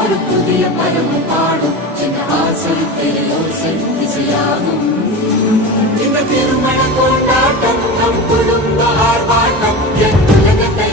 ஒரு புதிய பருவம் பாடும் என் ஆசை பெரியோசை இசையாகும். இந்த திருமண கொண்டாட்டம் நம் குடும்ப ஆர்ப்பாட்டம் என் உலகத்தை